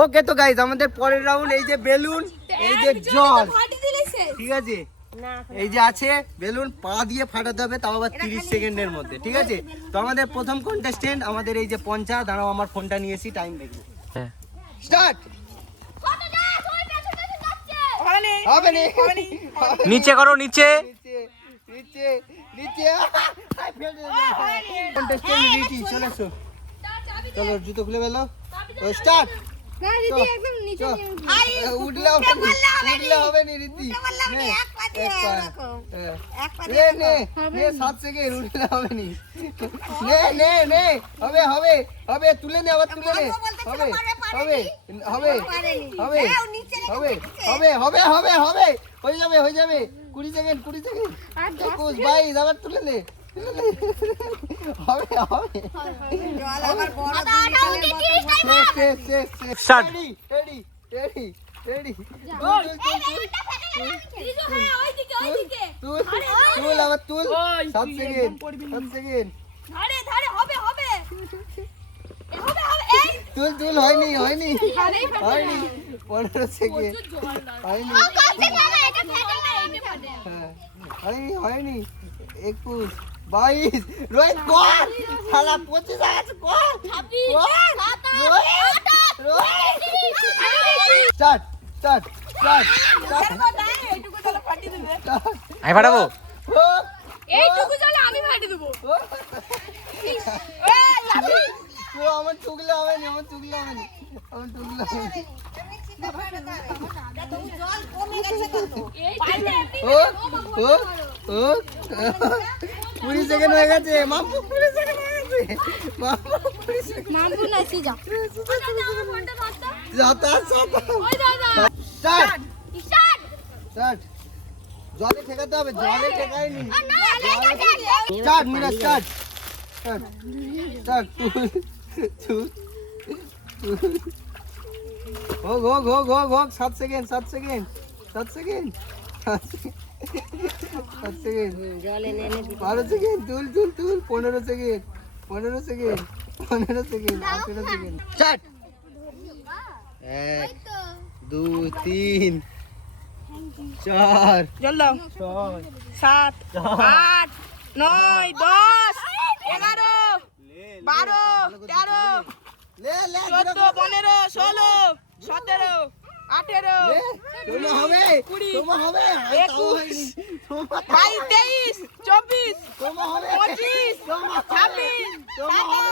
ওকে তো গাইস আমাদের পরের রাউন্ড এই যে বেলুন এই যে জল ঠিক আছে এই যে আছে বেলুন পা দিয়ে ফাটাতে হবে তাও আবার 30 সেকেন্ডের মধ্যে ঠিক আছে তো আমাদের প্রথম কন্টেস্টেন্ট আমাদের এই যে পঞ্চা দাঁড়াও আমার ফোনটা নিয়েছি টাইম দেখবো স্টার্ট নিচে করো নিচে নিচে নিচে কন্টেস্টেন্ট রেডি চলে এসো চলো জুতো খুলে ফেলো স্টার্ট উঠলে হবে নি রীতি 7 সেকেন্ড উঠলে হবে নি নে হবে হবে হবে তুলে নে আবার তুলে নে হবে হবে হবে হবে হবে হবে হবে হবে হয়ে যাবে 20 সেকেন্ড 21 22 আবার তুলে নে হবে হবে রেডি তুল আবার তুল 7 সেকেন্ড তুল হয়নি 15 সেকেন্ড হয়নি 21 22 রোহিত কর শালা 25 আছে কর স্টার্ট আমি ফাটাবো এইটুকু জলে আমি ফাটিয়ে দেবো আমার টুকলে হবে না ও 20 সেকেন্ড হয়ে গেছে মাম্পু 20 সেকেন্ড হয়ে গেছে মাম্পু নাচি যা স্টার্ট জলে ঠেকাতে হবে জলে ঠেকাইনি স্টার্ট মিরা স্টার্ট হোক 7 সেকেন্ড জলে নেনে 12 সেকেন্ড তুল 15 সেকেন্ড 18 সেকেন্ড 18 সেকেন্ড স্টার্ট 1 2 3 4 জল দাও 7 8 9 10 11 12 13 14 15 16 17 18 হবে 20 হবে 21 22 23 24 25 26 হবে